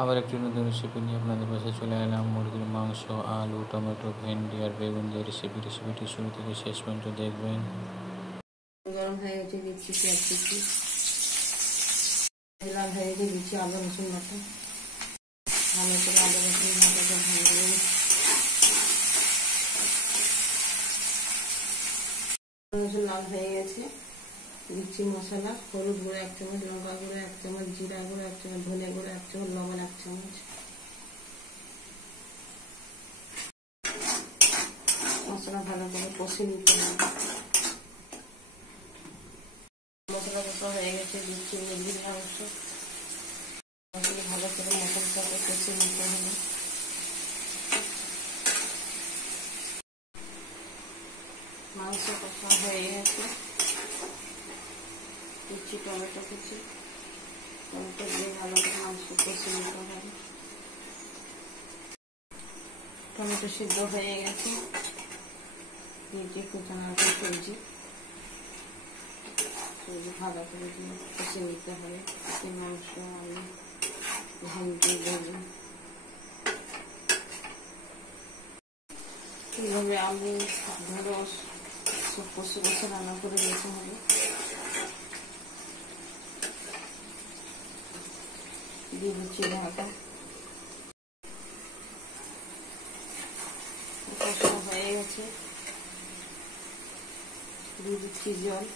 আবার একটি নতুন রেসিপি নিয়ে আপনাদের পাশে চলে এলাম। মুরগির মাংস, আলু, টমেটো, ভেন্ডি আর বেগুন দিয়ে রেসিপিটি শুরু থেকে শেষ পর্যন্ত দেখবেন। গরম হয়ে গেছে, দিচ্ছি পেঁয়াজ কুচি, লাল হয়ে গেছে, দিচ্ছি আদা রসুন বাটা, ভালো করে আদা রসুন বাটাটা ভাজবো। রসুন লাল হয়ে গেছে, দিচ্ছি মশলা, হলুদ গুঁড়ো 1 চামচ, লঙ্কা গুঁড়ো 1 চামচ, জিরা গুঁড়ো 1 চামচ, ধনে গুঁড়ো 1 চামচ, লবণ 1 চামচ। মশলা ভালো করে কষে নিতে হবে। মশলা কষা হয়ে গেছে, দিচ্ছি মুরগির মাংস, ভালো করে মশলার সাথে কষে নিতে হবে। মাংস কষা হয়ে গেছে, দিচ্ছি টমেটো কুচি, টমেটো দিয়ে ভালো করে মাংস কষে নিতে হবে। টমেটো সিদ্ধ হয়ে গেছে, দিচ্ছি কুচানো সবজি, ভালো করে দিয়ে কষে নিতে হবে। মাংস, আলু, ভেন্ডি, বেগুন, এইভাবে আলু ঢেঁড়স সব কষে কষে রান্না করে নিতে হবে। দিয়ে দিচ্ছি ঢাকা, কষা হয়ে গেছে, দিয়ে দিচ্ছি জল,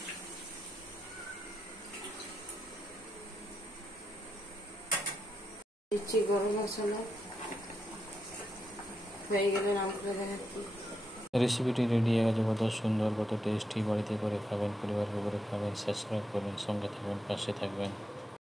দিচ্ছি গরম মশলা, হয়ে গেলে নাম করে দেখাচ্ছি। রেসিপিটি রেডি হয়ে গেছে। কত সুন্দর, কত টেস্টি। বাড়িতে করে খাবেন, পরিবারকে করে খাবেন। সাবস্ক্রাইব করবেন, সঙ্গে থাকবেন, পাশে থাকবেন।